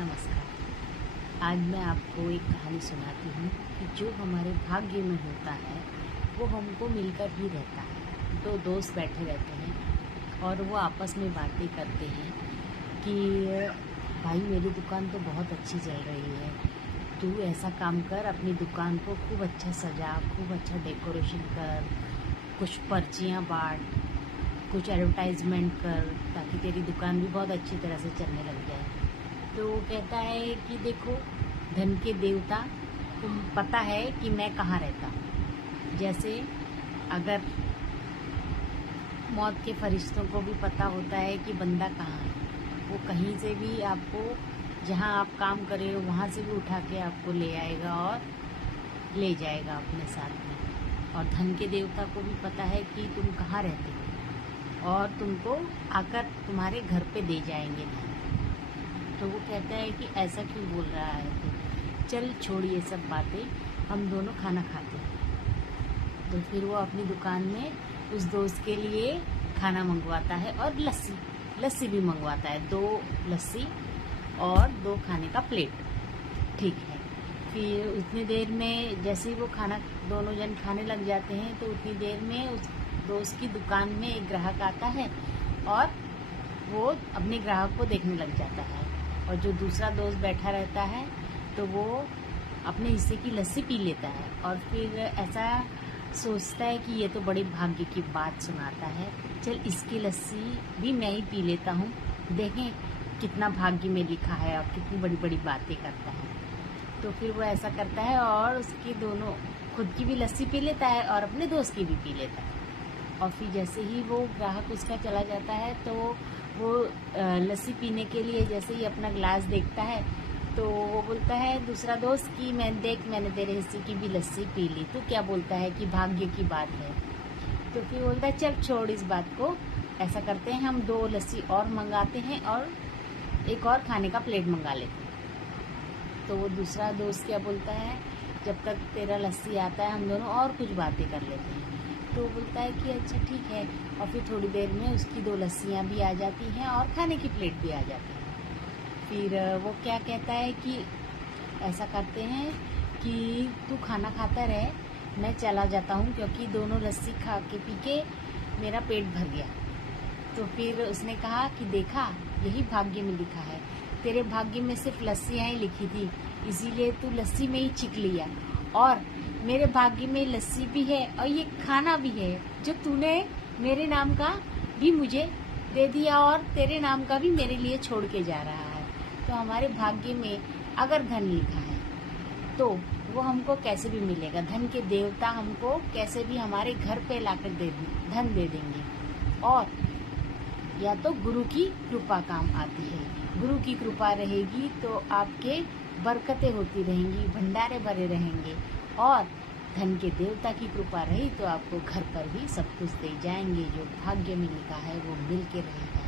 नमस्कार। आज मैं आपको एक कहानी सुनाती हूँ कि जो हमारे भाग्य में होता है वो हमको मिलकर ही रहता है। दो दोस्त बैठे रहते हैं और वो आपस में बातें करते हैं कि भाई मेरी दुकान तो बहुत अच्छी चल रही है, तू ऐसा काम कर, अपनी दुकान को खूब अच्छा सजा, खूब अच्छा डेकोरेशन कर, कुछ पर्चियाँ बांट, कुछ एडवर्टाइजमेंट कर ताकि तेरी दुकान भी बहुत अच्छी तरह से चलने लग जाए। तो वो कहता है कि देखो धन के देवता, तुम पता है कि मैं कहाँ रहता हूँ। जैसे अगर मौत के फरिश्तों को भी पता होता है कि बंदा कहाँ है, वो कहीं से भी आपको, जहाँ आप काम कर रहे हो वहाँ से भी उठा के आपको ले आएगा और ले जाएगा अपने साथ में। और धन के देवता को भी पता है कि तुम कहाँ रहते हो और तुमको आकर तुम्हारे घर पे दे जाएंगे धन। तो वो कहता है कि ऐसा क्यों बोल रहा है तू, चल छोड़ ये सब बातें, हम दोनों खाना खाते हैं। तो फिर वो अपनी दुकान में उस दोस्त के लिए खाना मंगवाता है और लस्सी भी मंगवाता है, 2 लस्सी और 2 खाने का प्लेट। ठीक है, फिर उतनी देर में जैसे ही वो खाना दोनों जन खाने लग जाते हैं तो उतनी देर में उस दोस्त की दुकान में एक ग्राहक आता है और वो अपने ग्राहक को देखने लग जाता है। और जो दूसरा दोस्त बैठा रहता है तो वो अपने हिस्से की लस्सी पी लेता है और फिर ऐसा सोचता है कि ये तो बड़े भाग्य की बात सुनाता है, चल इसकी लस्सी भी मैं ही पी लेता हूँ, देखें कितना भाग्य में लिखा है और कितनी बड़ी बड़ी बातें करता है। तो फिर वो ऐसा करता है और उसकी दोनों, खुद की भी लस्सी पी लेता है और अपने दोस्त की भी पी लेता है। और फिर जैसे ही वो ग्राहक उसका चला जाता है तो वो लस्सी पीने के लिए जैसे ही अपना ग्लास देखता है तो वो बोलता है दूसरा दोस्त कि मैंने तेरे हिस्से की भी लस्सी पी ली, तो क्या बोलता है कि भाग्य की बात है। तो फिर बोलता है चल छोड़ इस बात को, ऐसा करते हैं हम 2 लस्सी और मंगाते हैं और एक और खाने का प्लेट मंगा लेते हैं। तो वो दूसरा दोस्त क्या बोलता है, जब तक तेरा लस्सी आता है हम दोनों और कुछ बातें कर लेते हैं। तो बोलता है कि अच्छा ठीक है, और फिर थोड़ी देर में उसकी 2 लस्सियाँ भी आ जाती हैं और खाने की प्लेट भी आ जाती है। फिर वो क्या कहता है कि ऐसा करते हैं कि तू खाना खाता रहे, मैं चला जाता हूँ क्योंकि दोनों लस्सी खा के पी के मेरा पेट भर गया। तो फिर उसने कहा कि देखा यही भाग्य में लिखा है, तेरे भाग्य में सिर्फ लस्सियाँ ही लिखी थी, इसीलिए तू लस्सी में ही चिक लिया, और मेरे भाग्य में लस्सी भी है और ये खाना भी है जो तूने मेरे नाम का भी मुझे दे दिया और तेरे नाम का भी मेरे लिए छोड़ के जा रहा है। तो हमारे भाग्य में अगर धन लिखा है तो वो हमको कैसे भी मिलेगा, धन के देवता हमको कैसे भी हमारे घर पे लाकर धन दे देंगे। और या तो गुरु की कृपा काम आती है, गुरु की कृपा रहेगी तो आपके बरकतें होती रहेंगी, भंडारे भरे रहेंगे, और धन के देवता की कृपा रही तो आपको घर पर भी सब कुछ दे जाएंगे, जो भाग्य में लिखा है वो मिल के रहेगा।